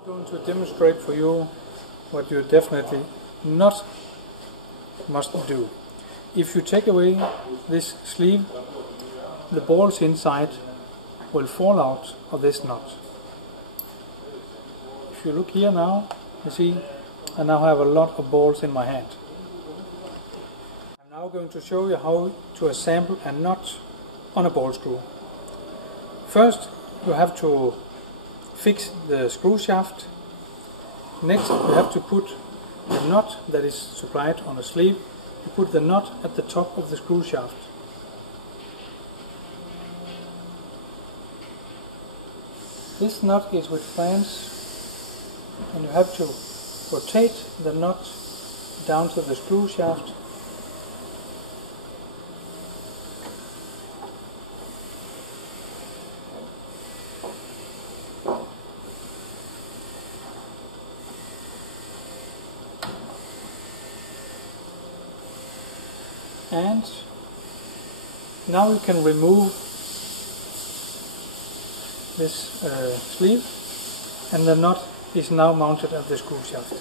I'm going to demonstrate for you what you definitely not must do. If you take away this sleeve, the balls inside will fall out of this nut. If you look here now, you see I now have a lot of balls in my hand. I'm now going to show you how to assemble a nut on a ball screw. First you have to fix the screw shaft. Next you have to put the nut that is supplied on a sleeve. You put the nut at the top of the screw shaft. This nut is with flange, and you have to rotate the nut down to the screw shaft. And now you can remove this sleeve, and the nut is now mounted at the screw shaft.